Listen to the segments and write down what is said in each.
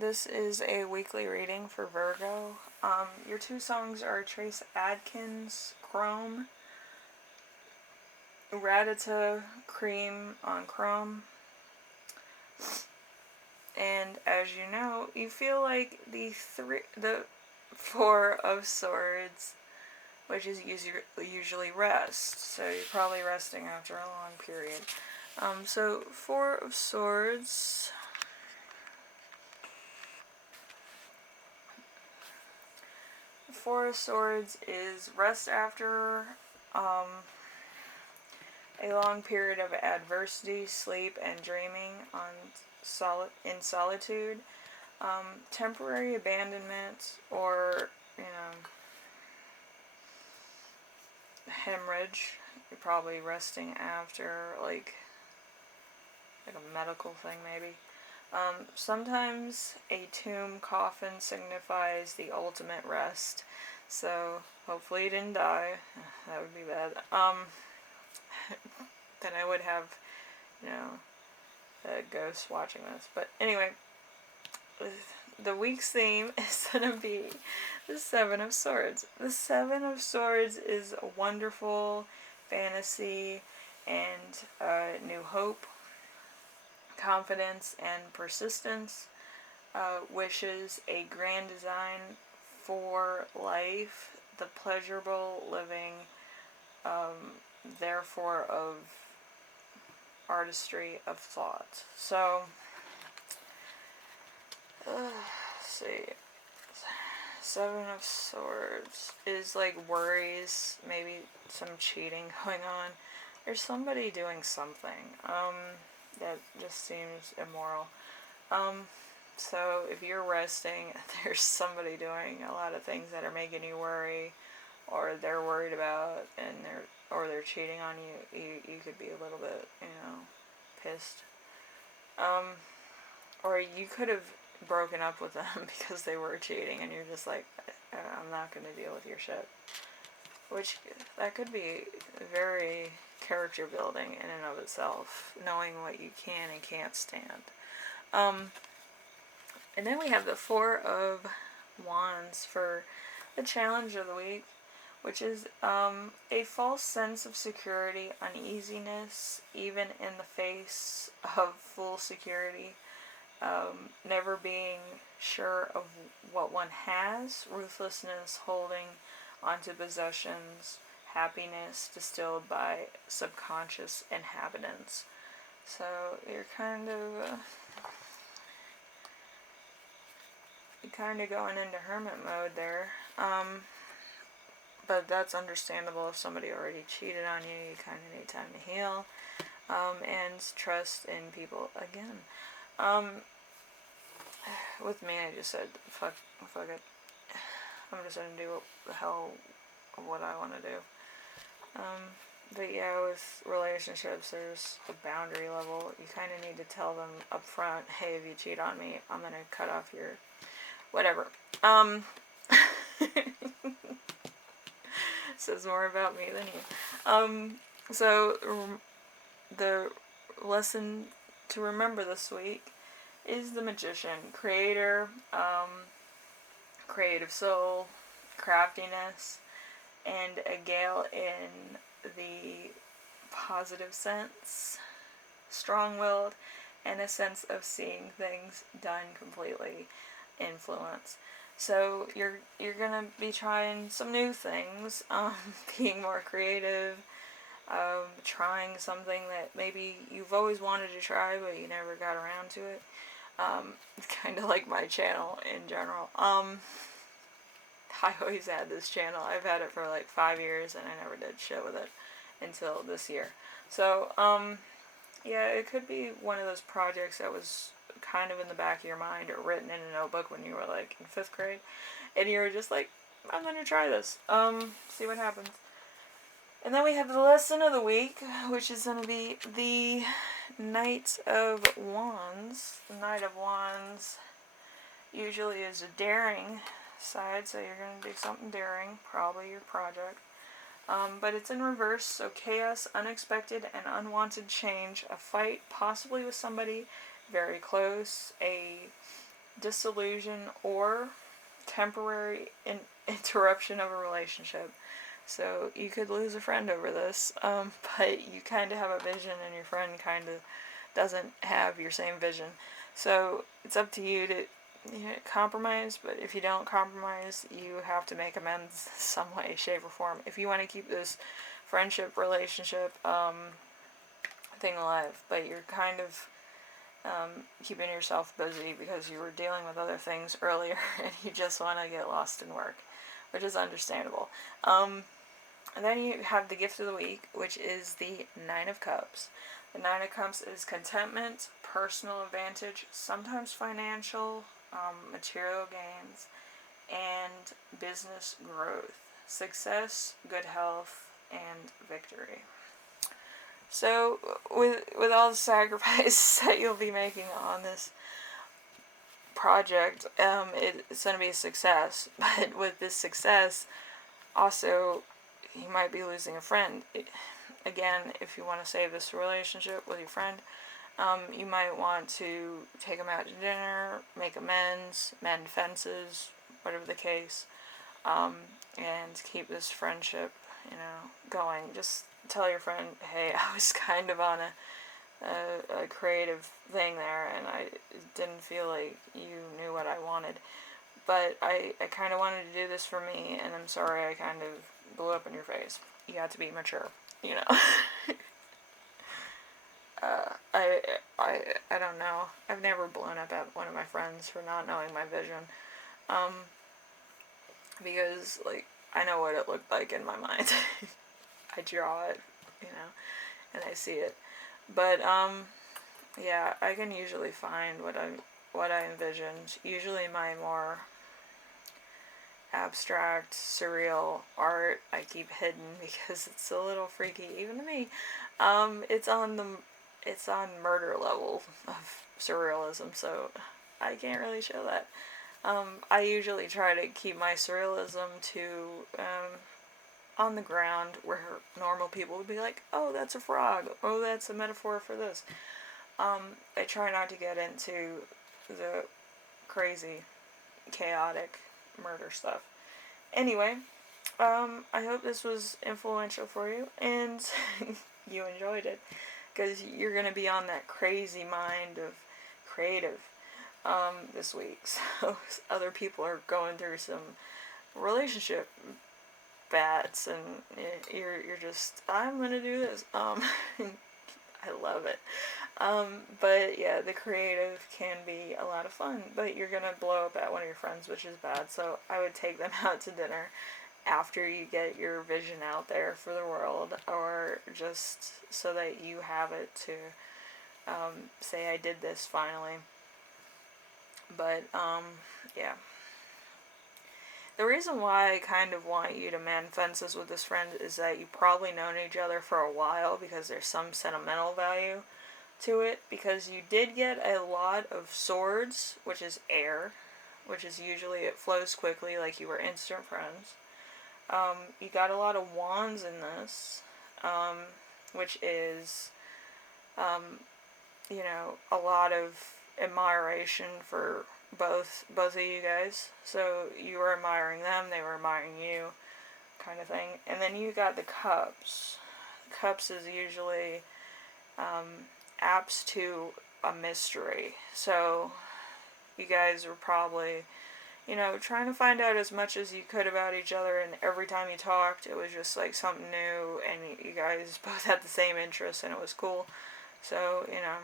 This is a weekly reading for Virgo. Your two songs are Trace Adkins, Chrome, Ratatat, Cream on Chrome. And as you know, you feel like the Four of Swords, which is usually rest. So you're probably resting after a long period. So Four of Swords. Four of Swords is rest after a long period of adversity, sleep, and dreaming in solitude. Temporary abandonment or, hemorrhage. You're probably resting after, like a medical thing, maybe. Sometimes a tomb coffin signifies the ultimate rest. So, hopefully you didn't die. That would be bad. Then I would have, a ghost watching this. But anyway, the week's theme is going to be the Seven of Swords. The Seven of Swords is a wonderful fantasy and new hope, confidence, and persistence. Wishes a grand design for life, the pleasurable living, therefore of artistry of thought. So, let's see. Seven of Swords is like worries, maybe some cheating going on. There's somebody doing something that just seems immoral. So if you're resting, there's somebody doing a lot of things that are making you worry, or they're worried about, and they're cheating on you. You could be a little bit, pissed. Or you could have broken up with them because they were cheating, and you're just like, I'm not going to deal with your shit. Which, that could be very character building in and of itself, knowing what you can and can't stand. And then we have the Four of Wands for the challenge of the week, which is a false sense of security, uneasiness, even in the face of full security. Never being sure of what one has, ruthlessness, holding onto possessions, happiness distilled by subconscious inhabitants. So you're kind of going into hermit mode there. But that's understandable if somebody already cheated on you. You kind of need time to heal, and trust in people again. With me, I just said, fuck it. I'm just gonna do what I want to do. But yeah, with relationships, there's a boundary level. You kind of need to tell them up front, hey, if you cheat on me, I'm gonna cut off your whatever. Says more about me than you. So the lesson to remember this week is the Magician, creator, creative soul, craftiness, and a gale in the positive sense, strong-willed, and a sense of seeing things done completely, influence. So you're gonna be trying some new things, being more creative, trying something that maybe you've always wanted to try but you never got around to it. It's kind of like my channel in general. I always had this channel. I've had it for like 5 years and I never did shit with it until this year. So, yeah, it could be one of those projects that was kind of in the back of your mind or written in a notebook when you were like in 5th grade, and you were just like, I'm gonna try this, see what happens. And then we have the lesson of the week, which is gonna be the Knight of Wands. The Knight of Wands usually is a daring side, so you're gonna do something daring, probably your project. But it's in reverse, so chaos, unexpected, and unwanted change, a fight, possibly with somebody very close, a disillusion or temporary interruption of a relationship. So you could lose a friend over this, but you kind of have a vision and your friend kind of doesn't have your same vision. So it's up to you to compromise, but if you don't compromise, you have to make amends some way, shape, or form. If you want to keep this friendship, relationship thing alive, but you're kind of keeping yourself busy because you were dealing with other things earlier and you just want to get lost in work, which is understandable. And then you have the gift of the week, which is the Nine of Cups. The Nine of Cups is contentment, personal advantage, sometimes financial, material gains, and business growth, success, good health, and victory. So, with all the sacrifices that you'll be making on this project, it's going to be a success. But with this success, also, you might be losing a friend. Again, if you want to save this relationship with your friend, you might want to take them out to dinner, make amends, mend fences, whatever the case, and keep this friendship, going. Just tell your friend, hey, I was kind of on a creative thing there, and I didn't feel like you knew what I wanted. But I kind of wanted to do this for me, and I'm sorry I kind of blew up in your face. You got to be mature, I don't know. I've never blown up at one of my friends for not knowing my vision. Because, I know what it looked like in my mind. I draw it, and I see it. But, yeah, I can usually find what I envisioned. Usually my more abstract, surreal art I keep hidden because it's a little freaky, even to me. It's on murder level of surrealism, so I can't really show that. I usually try to keep my surrealism to on the ground where normal people would be like, oh, that's a frog, oh, that's a metaphor for this. I try not to get into the crazy, chaotic murder stuff. Anyway, I hope this was influential for you and you enjoyed it, because you're going to be on that crazy mind of creative this week. So other people are going through some relationship bats, and you're just, I'm going to do this. I love it. But yeah, the creative can be a lot of fun, but you're gonna blow up at one of your friends, which is bad. So I would take them out to dinner after you get your vision out there for the world, or just so that you have it to say, I did this finally. But yeah. The reason why I kind of want you to mend fences with this friend is that you've probably known each other for a while, because there's some sentimental value to it, because you did get a lot of swords, which is air, which is usually, it flows quickly, like you were instant friends. You got a lot of wands in this, which is, a lot of admiration for both of you guys. So you were admiring them, they were admiring you, kind of thing. And then you got the cups. Cups is usually apps to a mystery. So you guys were probably, trying to find out as much as you could about each other, and every time you talked, it was just like something new, and you guys both had the same interests, and it was cool. So, yeah.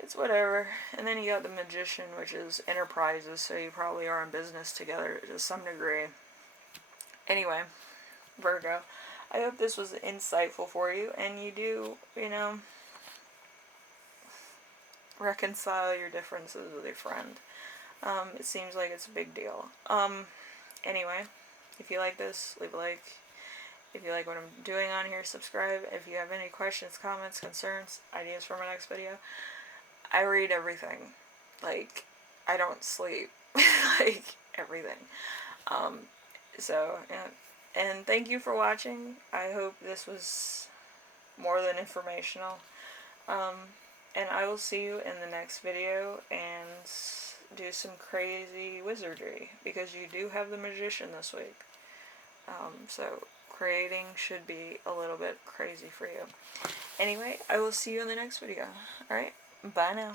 It's whatever. And then you got the Magician, which is enterprises, so you probably are in business together to some degree. Anyway, Virgo, I hope this was insightful for you, and you do, reconcile your differences with your friend. It seems like it's a big deal. Anyway, if you like this, leave a like. If you like what I'm doing on here, subscribe. If you have any questions, comments, concerns, ideas for my next video, I read everything. I don't sleep. Everything. So, and thank you for watching. I hope this was more than informational. And I will see you in the next video and do some crazy wizardry, because you do have the Magician this week. So creating should be a little bit crazy for you. Anyway, I will see you in the next video. Alright, bye now.